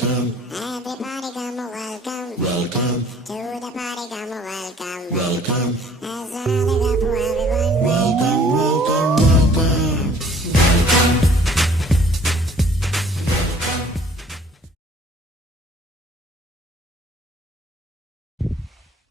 Everybody come a welcome. Welcome to the party. Come a welcome. Welcome. There's another cup for everyone. Welcome, welcome, welcome.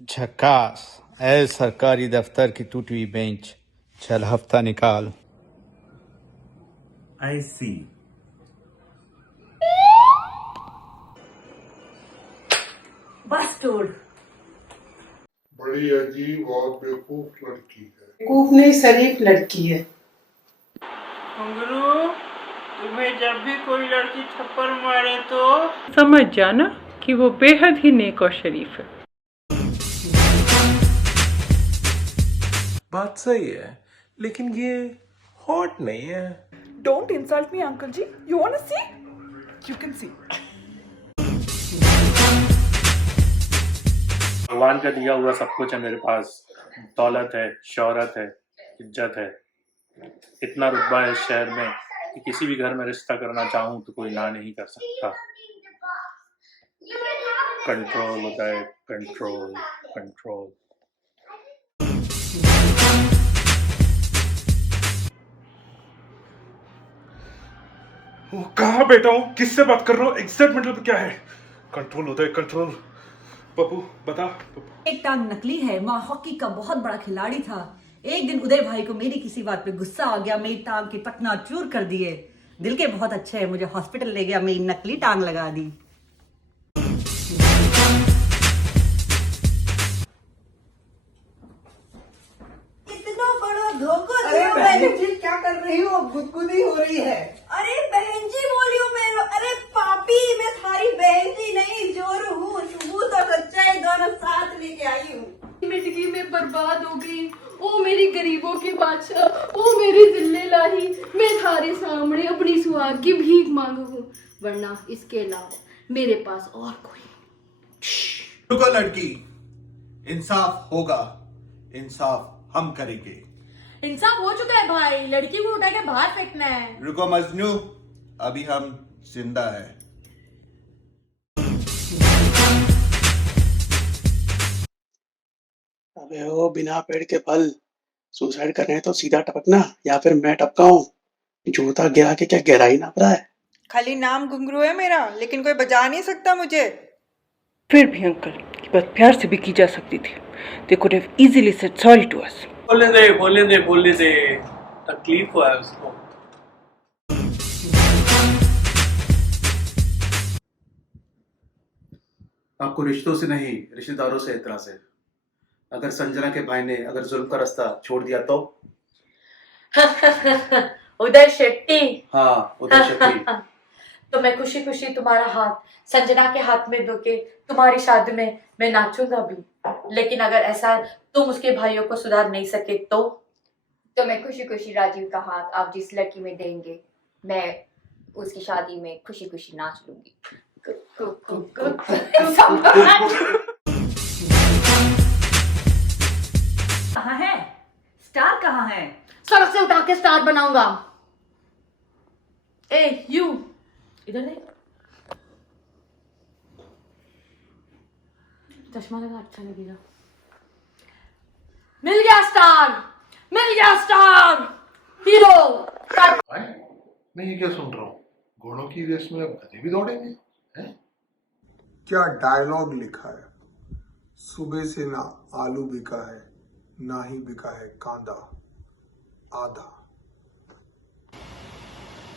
झकास ए सरकारी दफ्तर की टूटी हुई bench, चल हफ्ता निकाल। I see. बस्टर्ड। बड़ी अजीब और बेवकूफ लड़की है। बेवकूफ नहीं, शरीफ लड़की है। घुंगरू, तुम्हें जब भी कोई लड़की थप्पड़ मारे तो समझ जाना कि वो बेहद ही नेक और शरीफ है। बात सही है, लेकिन ये हॉट नहीं है। Don't insult me, Uncle Ji. You wanna see? You can see. भगवान का दिया हुआ सब कुछ है मेरे पास। दौलत है, शोहरत है, इज्जत है, इतना रुतबा है इस शहर में कि किसी भी घर में रिश्ता करना चाहूँ तो कोई ना नहीं कर सकता। कंट्रोल होता है, कंट्रोल कंट्रोल। वो कहाँ बैठा हूँ, किससे बात कर रहा हूँ, एग्जैक्ट मतलब क्या है? कंट्रोल होता है, कंट्रोल। पप्पू बता। एक टांग नकली है, माँ हॉकी का बहुत बड़ा खिलाड़ी था। एक दिन उदय भाई को मेरी किसी बात पे गुस्सा आ गया, मेरी टांग की पटना चूर कर दिए। दिल के बहुत अच्छे है, मुझे हॉस्पिटल ले गया, मेरी नकली टांग लगा दी। इतना बड़ा धोखा। अरे बहन जी क्या कर रही हो? गुदगुदी हो रही है। अरे बहन जी बोली हूँ मैं। अरे पापी, मैं थारी बहन जी नहीं, जोर हूँ। सबूत और सच्चाई दोनों साथ लेके आई हूँ। मिटगी में बर्बाद हो गई। ओ मेरी गरीबों के बादशाह, ओ मेरी जिल्ले लाही, मैं थारे सामने अपनी सुहाग की भीख मांगू, वरना इसके अलावा मेरे पास और कोई। रुको लड़की, इंसाफ होगा, इंसाफ हम करेंगे। इंसाफ हो चुका है भाई, लड़की को उठा के बाहर फेंकना है। रुको मजनू, अभी हम जिंदा है। अबे ओ बिना पेड़ के फल, सुसाइड कर रहे हैं तो सीधा टपकना या फिर मैं टपकाऊं? जूता गिरा के क्या गहराई नाप रहा है? खाली नाम घुंगरू है मेरा, लेकिन कोई बजा नहीं सकता मुझे। फिर भी अंकल, ये बात प्यार से भी की जा सकती थी। They could have easily said sorry to us. बोलने दे, तकलीफ हुआ है उसको। आपको रिश्तों से नहीं, रिश्तेदारों से एतराज है। अगर संजना के भाई ने अगर जुल्म का रास्ता छोड़ दिया तो? उदय शेट्टी। हाँ, उदय शेट्टी। तो मैं खुशी खुशी तुम्हारा हाथ संजना के हाथ में दो के तुम्हारी शादी में मैं नाचूंगा भी। लेकिन अगर ऐसा तुम उसके भाइयों को सुधार नहीं सके तो मैं खुशी खुशी राजीव का हाथ आप जिस लड़की में देंगे, मैं उसकी शादी में खुशी खुशी नाच लूंगी। कहाँ है स्टार? कहाँ है? सड़क से उठा के स्टार बनाऊंगा। ए यू इधर ले, चश्मा लगा, अच्छा लगेगा। मिल गया स्टार, मिल गया स्टार, हीरो। मैं ये क्या सुन रहा हूँ? घोड़ों की रेस में अब गधे भी दौड़ेंगे हैं? क्या डायलॉग लिखा है? सुबह से ना आलू बिका है, ना ही बिका है कांदा आधा।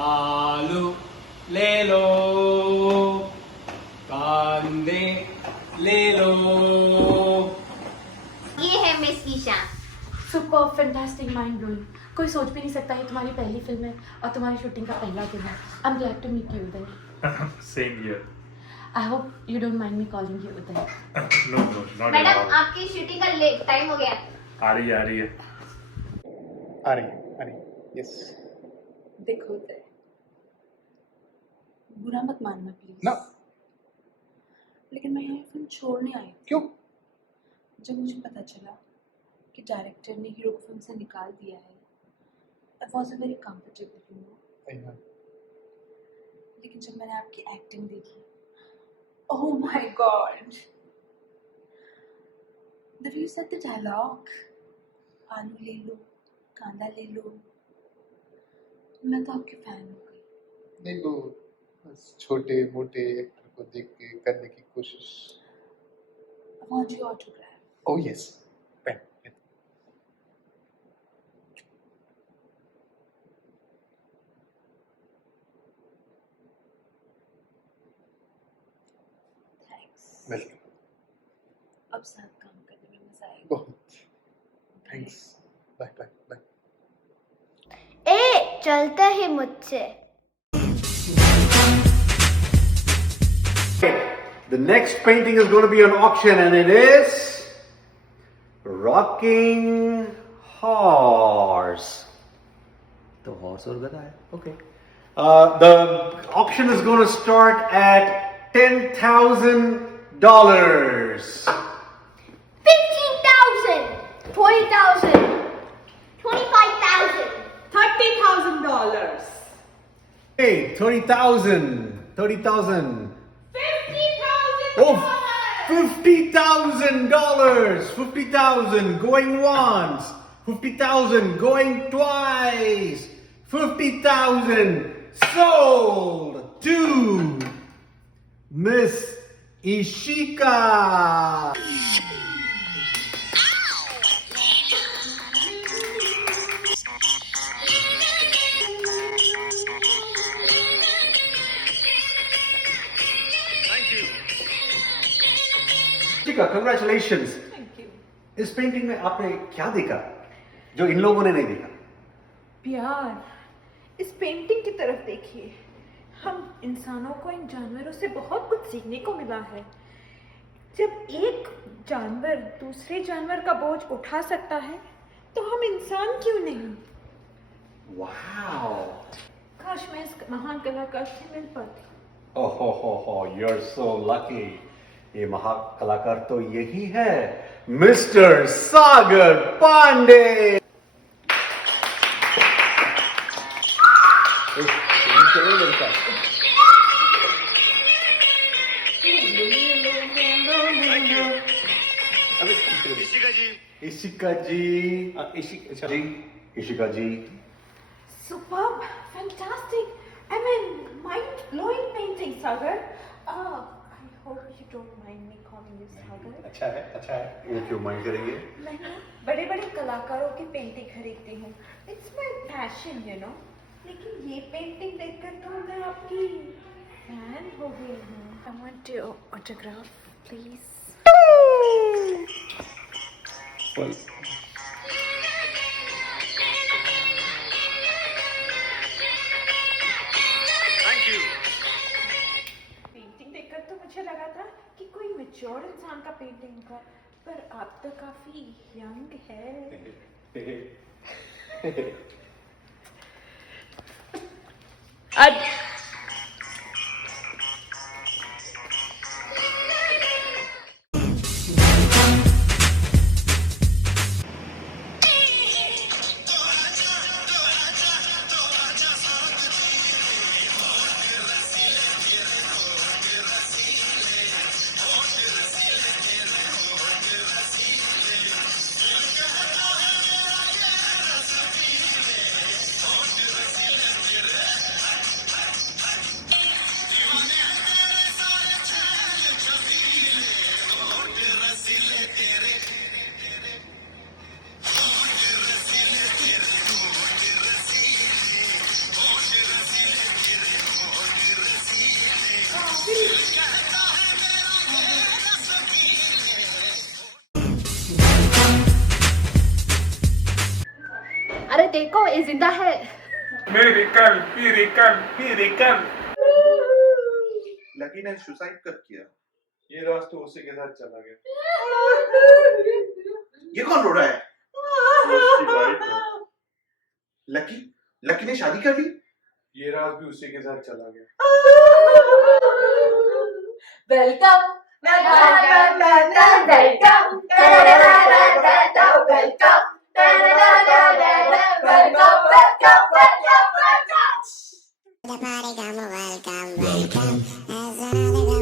आलू ले लो, कांदे ले लो। ये है miss Isha. Super fantastic, mind blowing. कोई सोच भी नहीं सकता ये तुम्हारी पहली फिल्म है और तुम्हारी शूटिंग का पहला दिन है। I am glad to meet you Uday. Same here. I hope you don't mind me calling you Uday. No no, not madam, at all. आपकी शूटिंग का टाइम हो गया। आ रही है। आ रही, यस। देखो उदय, बुरा मत मानना प्लीज ना। लेकिन मैं यहाँ फिल्म छोड़ने आई। क्यों? जब मुझे पता चला कि डायरेक्टर ने हीरो को फिल्म से निकाल दिया है, It was a very comfortable, you know. लेकिन जब मैंने आपकी एक्टिंग देखी Oh my god. The way you said the dialogue. आलू ले लो, कांदा ले लो. मैं तो आपकी फैन हो गई. नहीं वो बस छोटे मोटे एक्टर को देख के करने की कोशिश. I want your autograph. Oh yes. Pen. Thanks. Welcome. अब साथ काम करने में मजा आएगा. बहुत. थैंक्स. Bye bye bye. ए चलता है मुझसे. The next painting is going to be on auction, and it is Rocking Horse. The horse or gada hai? Okay. The auction is going to start at $10,000. 15,000, 20,000, 25,000, $30,000. Hey, 30,000. 30,000. 50,000. Oh, $50,000. 50,000 going once. 50,000 going twice. 50,000 sold to Miss Ishika. Ishika, congratulations. Thank you. इस painting में आपने क्या देखा जो इन लोगों ने नहीं देखा? प्यार. इस पेंटिंग की तरफ देखिए. हम इंसानों को इन जानवरों से बहुत कुछ सीखने को मिला है. जब एक जानवर दूसरे जानवर का बोझ उठा सकता है तो हम इंसान क्यों नहीं? Wow. काश मैं इस महान कलाकार से मिल पाती. Oh, you're so lucky. ये महाकलाकार तो यही है, mister Sagar Pandey. Ishika ji. Superb, fantastic. I mean, mind-blowing painting, Sagar. I hope you don't mind me calling you Sagar. अच्छा है. वो क्यों माइंड करेंगे? मैं ना बड़े-बड़े कलाकारों की पेंटिंग खरीदती हूँ. It's my passion, you know. लेकिन ये पेंटिंग देखकर तो मैं आपकी फैन हो गई हूँ. I want your autograph, please. Well, painting देखकर तो मुझे लगा था कि कोई मैच्योर इंसान का पेंटिंग होगा, पर आप तो काफी यंग है. अरे देखो ये जिंदा है. मेरे कल फिर कल. लकी ने सुसाइड कब किया? ये राज तो उसी के साथ चला गया. ये कौन रो रहा है? उसकी वाइफ है. लकी ने शादी कर ली? ये राज भी उसी के साथ चला गया. Welcome The party come, welcome. There's another